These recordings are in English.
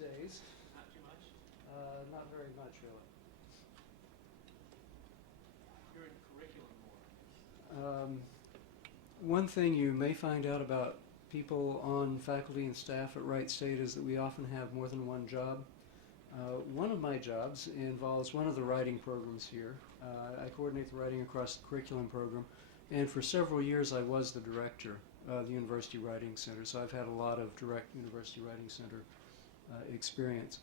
days. Not too much? Not very much, really. You're in curriculum more. One thing you may find out about people on faculty and staff at Wright State is that we often have more than one job. One of my jobs involves one of the writing programs here. I coordinate the writing across the curriculum program, and for several years I was the director of the University Writing Center, so I've had a lot of direct University Writing Center experience.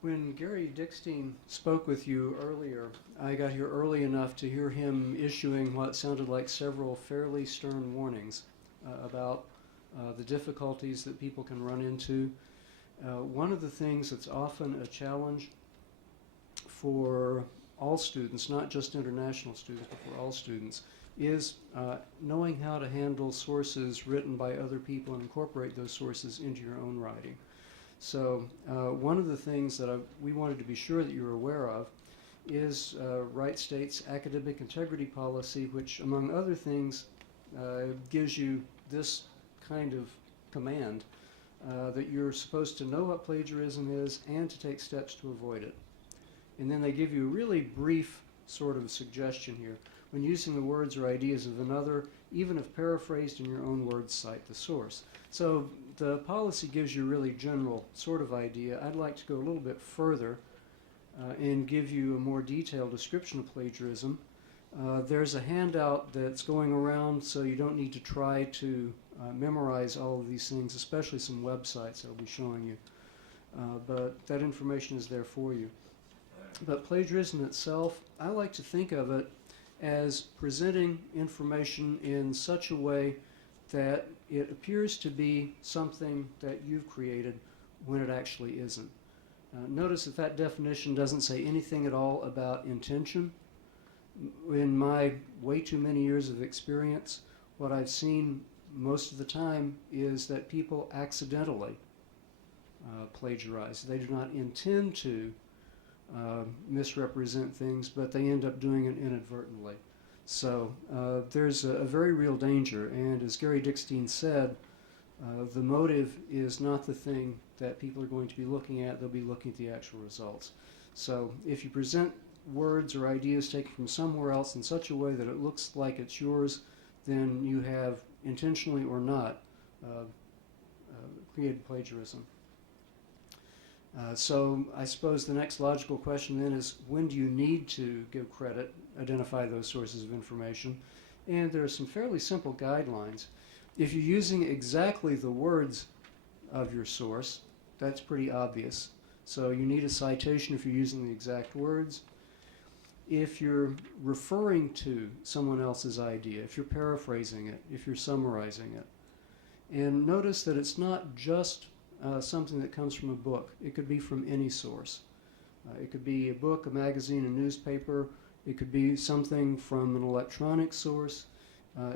When Gary Dickstein spoke with you earlier, I got here early enough to hear him issuing what sounded like several fairly stern warnings about the difficulties that people can run into. One of the things that's often a challenge for all students, not just international students, but for all students, is knowing how to handle sources written by other people and incorporate those sources into your own writing. So one of the things that we wanted to be sure that you're aware of is Wright State's academic integrity policy, which, among other things, gives you this kind of command that you're supposed to know what plagiarism is and to take steps to avoid it. And then they give you a really brief sort of suggestion here. When using the words or ideas of another, even if paraphrased in your own words, cite the source. So the policy gives you a really general sort of idea. I'd like to go a little bit further and give you a more detailed description of plagiarism. There's a handout that's going around, so you don't need to try to memorize all of these things, especially some websites I'll be showing you. But that information is there for you. But plagiarism itself, I like to think of it as presenting information in such a way that it appears to be something that you've created when it actually isn't. Notice that that definition doesn't say anything at all about intention. In my way too many years of experience, what I've seen most of the time is that people accidentally plagiarize. They do not intend to misrepresent things, but they end up doing it inadvertently. So there's a very real danger, and as Gary Dickstein said, the motive is not the thing that people are going to be looking at. They'll be looking at the actual results. So if you present words or ideas taken from somewhere else in such a way that it looks like it's yours, then you have, intentionally or not, created plagiarism. So I suppose the next logical question then is, when do you need to give credit, identify those sources of information? And there are some fairly simple guidelines. If you're using exactly the words of your source, that's pretty obvious. So you need a citation if you're using the exact words. If you're referring to someone else's idea, if you're paraphrasing it, if you're summarizing it. And notice that it's not just something that comes from a book. It could be from any source. It could be a book, a magazine, a newspaper. It could be something from an electronic source.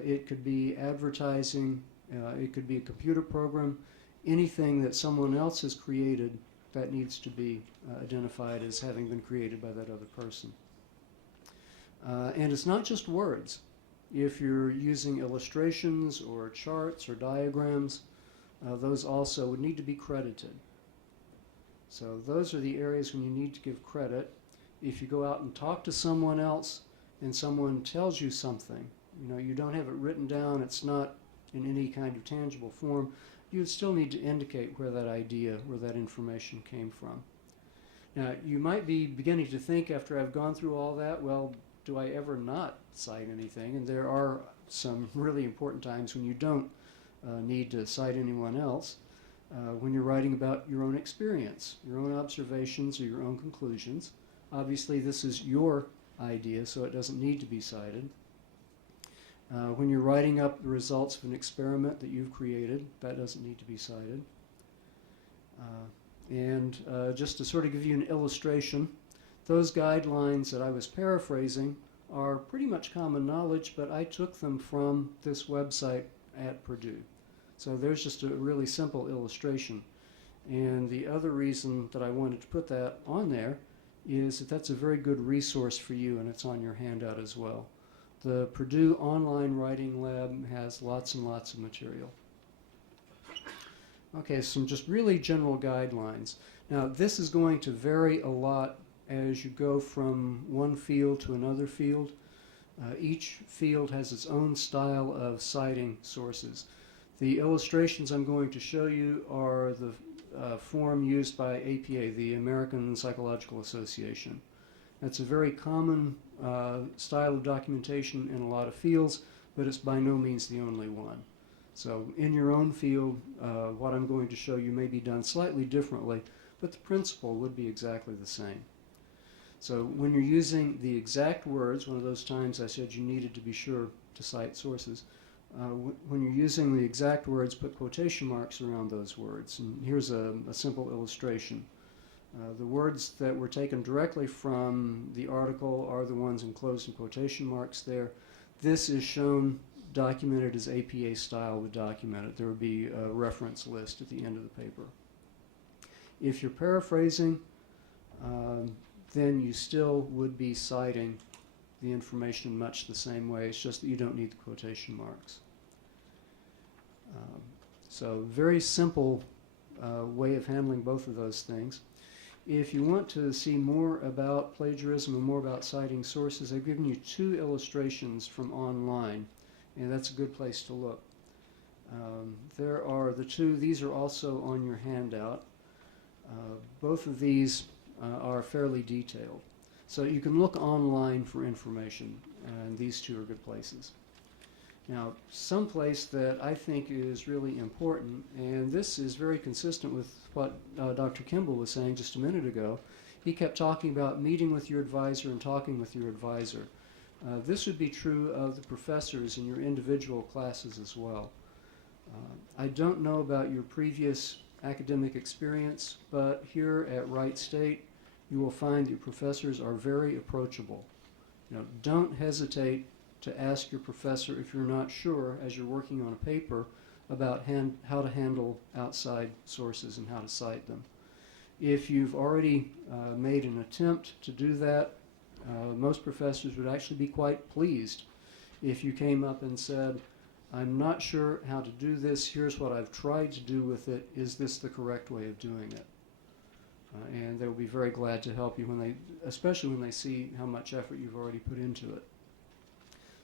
It could be advertising. It could be a computer program. Anything that someone else has created that needs to be identified as having been created by that other person. And it's not just words. If you're using illustrations or charts or diagrams, those also would need to be credited. So those are the areas when you need to give credit. If you go out and talk to someone else and someone tells you something, you don't have it written down, it's not in any kind of tangible form, you would still need to indicate where that idea, where that information came from. Now, you might be beginning to think after I've gone through all that, well, do I ever not cite anything? And there are some really important times when you don't need to cite anyone else, when you're writing about your own experience, your own observations, or your own conclusions. Obviously, this is your idea, so it doesn't need to be cited. When you're writing up the results of an experiment that you've created, that doesn't need to be cited. And just to sort of give you an illustration, those guidelines that I was paraphrasing are pretty much common knowledge, but I took them from this website at Purdue. So there's just a really simple illustration. And the other reason that I wanted to put that on there is that that's a very good resource for you, and it's on your handout as well. The Purdue Online Writing Lab has lots and lots of material. Okay, some just really general guidelines. Now, this is going to vary a lot as you go from one field to another field. Each field has its own style of citing sources. The illustrations I'm going to show you are the form used by APA, the American Psychological Association. That's a very common style of documentation in a lot of fields, but it's by no means the only one. So in your own field, what I'm going to show you may be done slightly differently, but the principle would be exactly the same. So when you're using the exact words, one of those times I said you needed to be sure to cite sources, when you're using the exact words, put quotation marks around those words. And here's a simple illustration. The words that were taken directly from the article are the ones enclosed in quotation marks there. This is shown documented as APA style would document it. There would be a reference list at the end of the paper. If you're paraphrasing, then you still would be citing the information in much the same way. It's just that you don't need the quotation marks. So very simple way of handling both of those things. If you want to see more about plagiarism and more about citing sources, I've given you two illustrations from online, and that's a good place to look. There are the two. These are also on your handout. Both of these are fairly detailed. So you can look online for information, and these two are good places. Now, some place that I think is really important, and this is very consistent with what Dr. Kimball was saying just a minute ago. He kept talking about meeting with your advisor and talking with your advisor. This would be true of the professors in your individual classes as well. I don't know about your previous academic experience, but here at Wright State, you will find that your professors are very approachable. Don't hesitate to ask your professor if you're not sure as you're working on a paper about how to handle outside sources and how to cite them. If you've already made an attempt to do that, most professors would actually be quite pleased if you came up and said, I'm not sure how to do this, here's what I've tried to do with it, is this the correct way of doing it? And they will be very glad to help you, especially when they see how much effort you've already put into it.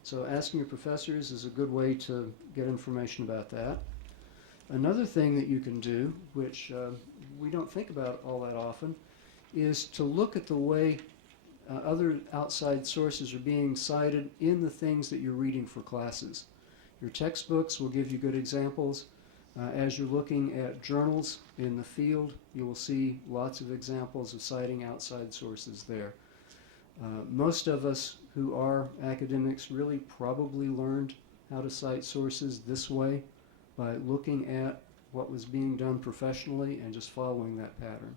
So asking your professors is a good way to get information about that. Another thing that you can do, which we don't think about all that often, is to look at the way other outside sources are being cited in the things that you're reading for classes. Your textbooks will give you good examples. As you're looking at journals in the field, you will see lots of examples of citing outside sources there. Most of us who are academics really probably learned how to cite sources this way by looking at what was being done professionally and just following that pattern.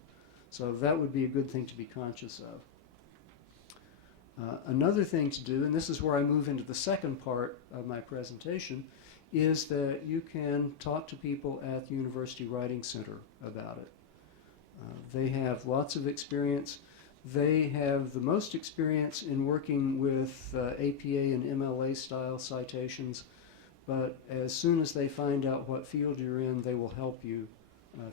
So that would be a good thing to be conscious of. Another thing to do, and this is where I move into the second part of my presentation, is that you can talk to people at the University Writing Center about it. They have lots of experience. They have the most experience in working with APA and MLA style citations, but as soon as they find out what field you're in, they will help you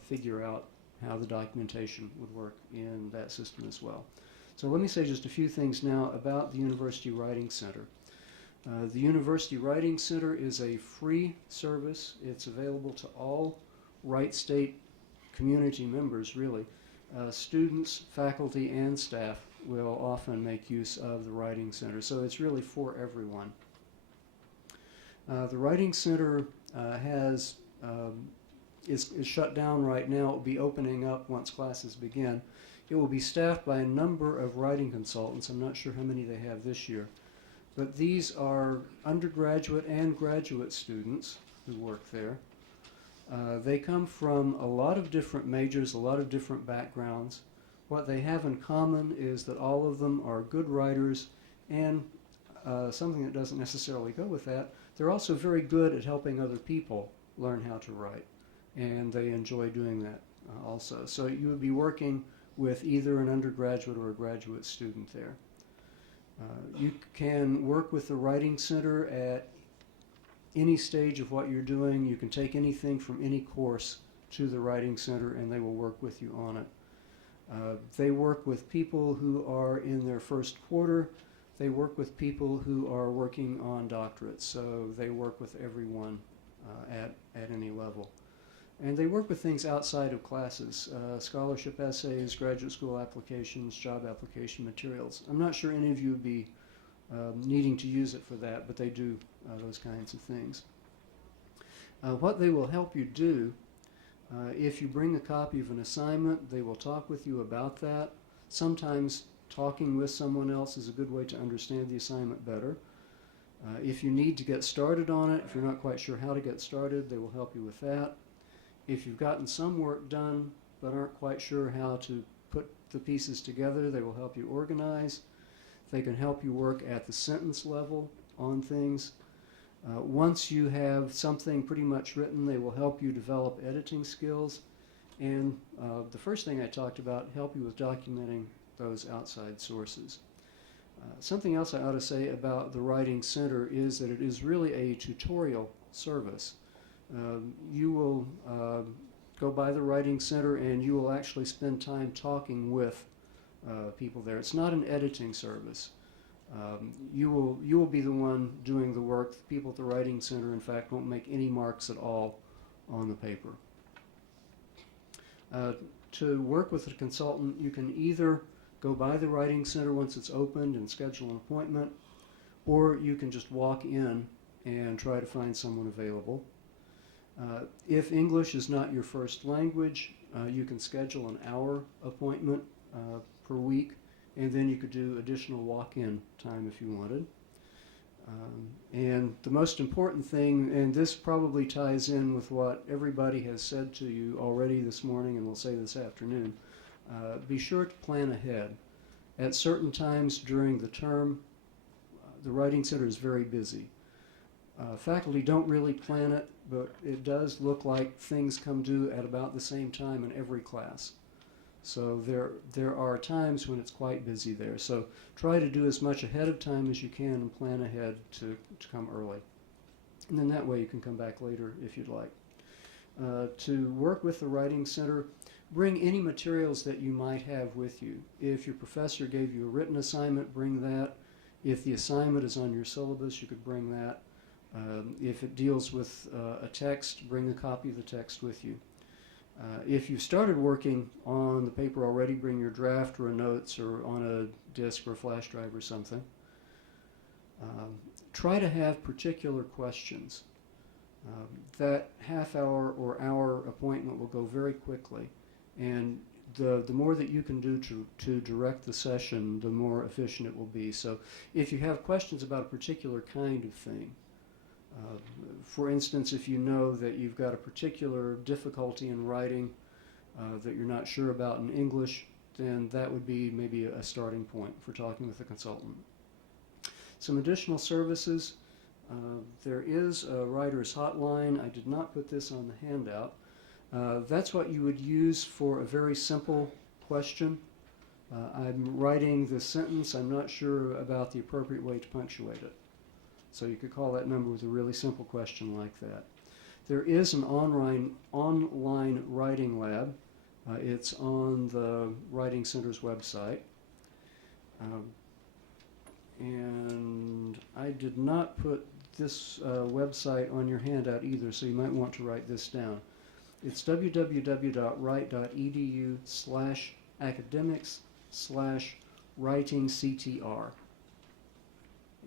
figure out how the documentation would work in that system as well. So let me say just a few things now about the University Writing Center. The University Writing Center is a free service. It's available to all Wright State community members, really. Students, faculty, and staff will often make use of the Writing Center, so it's really for everyone. The Writing Center is shut down right now. It will be opening up once classes begin. It will be staffed by a number of writing consultants. I'm not sure how many they have this year. But these are undergraduate and graduate students who work there. They come from a lot of different majors, a lot of different backgrounds. What they have in common is that all of them are good writers, and something that doesn't necessarily go with that, they're also very good at helping other people learn how to write, and they enjoy doing that also. So you would be working with either an undergraduate or a graduate student there. You can work with the Writing Center at any stage of what you're doing. You can take anything from any course to the Writing Center and they will work with you on it. They work with people who are in their first quarter. They work with people who are working on doctorates, so they work with everyone at any level. And they work with things outside of classes, scholarship essays, graduate school applications, job application materials. I'm not sure any of you would be needing to use it for that, but they do those kinds of things. What they will help you do, if you bring a copy of an assignment, they will talk with you about that. Sometimes talking with someone else is a good way to understand the assignment better. If you need to get started on it, if you're not quite sure how to get started, they will help you with that. If you've gotten some work done but aren't quite sure how to put the pieces together, they will help you organize. They can help you work at the sentence level on things. Once you have something pretty much written, they will help you develop editing skills. And the first thing I talked about, help you with documenting those outside sources. Something else I ought to say about the Writing Center is that it is really a tutorial service. You will go by the Writing Center and you will actually spend time talking with people there. It's not an editing service. You will be the one doing the work. The people at the Writing Center, in fact, won't make any marks at all on the paper. To work with a consultant, you can either go by the Writing Center once it's opened and schedule an appointment, or you can just walk in and try to find someone available. If English is not your first language, you can schedule an hour appointment per week, and then you could do additional walk-in time if you wanted. And the most important thing, and this probably ties in with what everybody has said to you already this morning and will say this afternoon, be sure to plan ahead. At certain times during the term, the Writing Center is very busy. Faculty don't really plan it, but it does look like things come due at about the same time in every class. So there are times when it's quite busy there. So try to do as much ahead of time as you can and plan ahead to come early. And then that way you can come back later if you'd like. To work with the Writing Center, bring any materials that you might have with you. If your professor gave you a written assignment, bring that. If the assignment is on your syllabus, you could bring that. If it deals with a text, bring a copy of the text with you. If you've started working on the paper already, bring your draft or notes or on a disk or a flash drive or something. Try to have particular questions. That half-hour or hour appointment will go very quickly, and the more that you can do to direct the session, the more efficient it will be. So if you have questions about a particular kind of thing, for instance, if you know that you've got a particular difficulty in writing that you're not sure about in English, then that would be maybe a starting point for talking with a consultant. Some additional services. There is a writer's hotline. I did not put this on the handout. That's what you would use for a very simple question. I'm writing this sentence. I'm not sure about the appropriate way to punctuate it. So you could call that number with a really simple question like that. There is an online writing lab. It's on the Writing Center's website. And I did not put this website on your handout either, so you might want to write this down. It's www.wright.edu/academics/writingctr.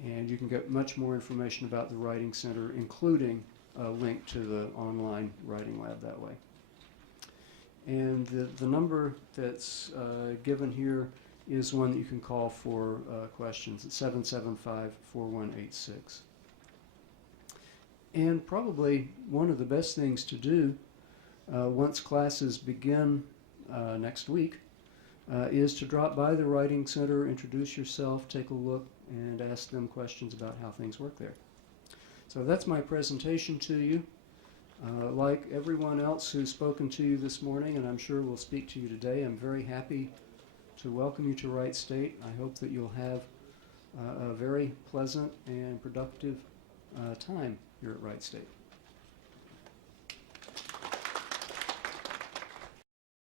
And you can get much more information about the Writing Center, including a link to the online writing lab that way. And the number that's given here is one that you can call for questions. It's 775-4186. And probably one of the best things to do once classes begin next week is to drop by the Writing Center, introduce yourself, take a look, and ask them questions about how things work there. So that's my presentation to you. Like everyone else who's spoken to you this morning, and I'm sure will speak to you today, I'm very happy to welcome you to Wright State. I hope that you'll have a very pleasant and productive time here at Wright State.